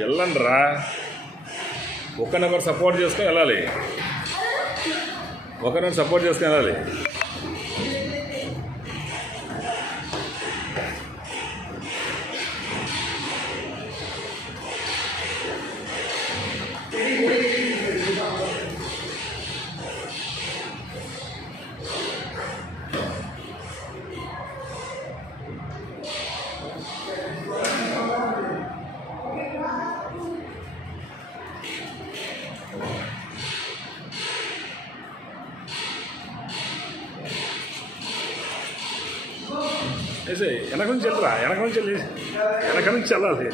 వెళ్ళండి రా, ఒకరినొకరు సపోర్ట్ చేసుకొని వెళ్ళాలి, ఒకరినొకరు సపోర్ట్ చేసుకొని వెళ్ళాలి. ऐसे వెనక నుంచి వెళ్ళరా, వెనక నుంచి వెళ్ళాలి.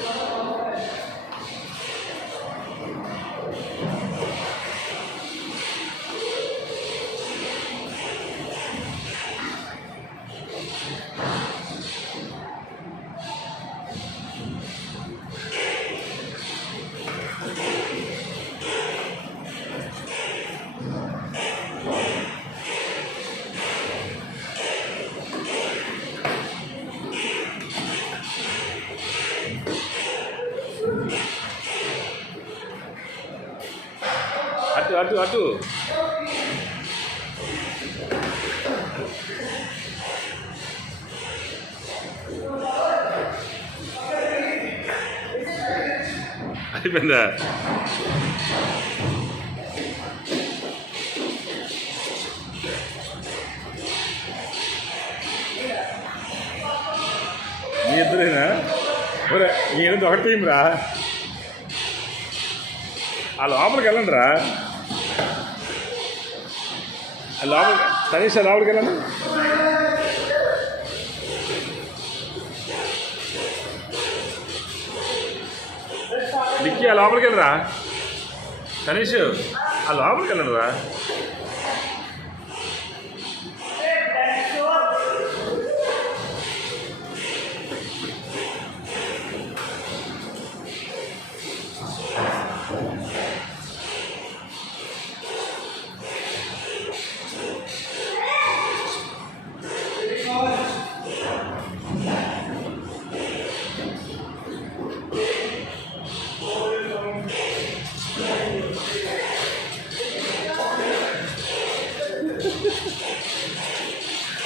అటు అటు అటు అయిపోయిందా? మీ ఇద్దరేనా? ఒరే ఈయనది ఒకటి టీం రా, ఆ లోపలికి వెళ్ళండి రా, లోపలికి కనీసం లోపలికి వెళ్ళండి. డిక్కీ ఆ లోపలికి వెళ్ళరా, కనీసం ఆ లోపలికి వెళ్ళండి రా.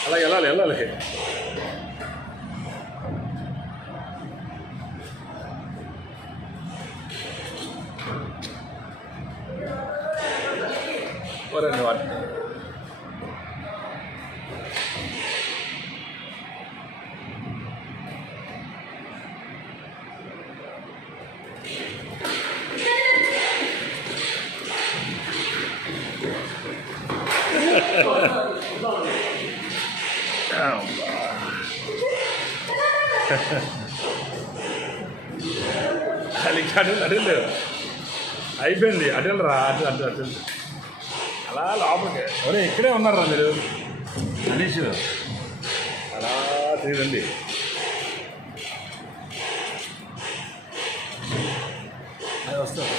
అలా వెళ్ళాలి వెళ్ళాలి. వరండి వాటి అది అటెండ్ అయిపోయింది. అటెండ్ రా, అటు అటు అటు అలా లోపలికి. ఎవరే ఇక్కడే ఉన్నారా మీరు? అనీష్ అలా తీరండి. అది వస్తారు.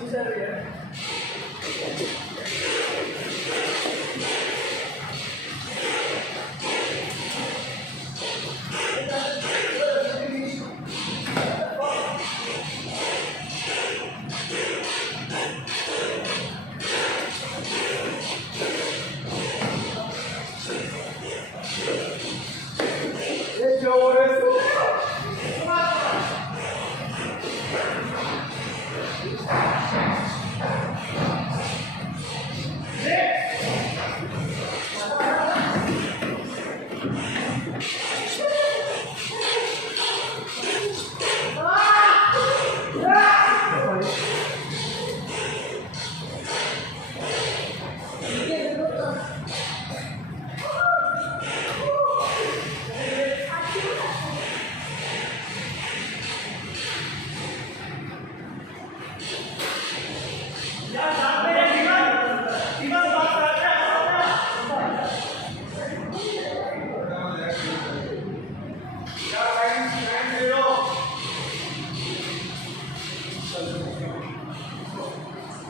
చూశారు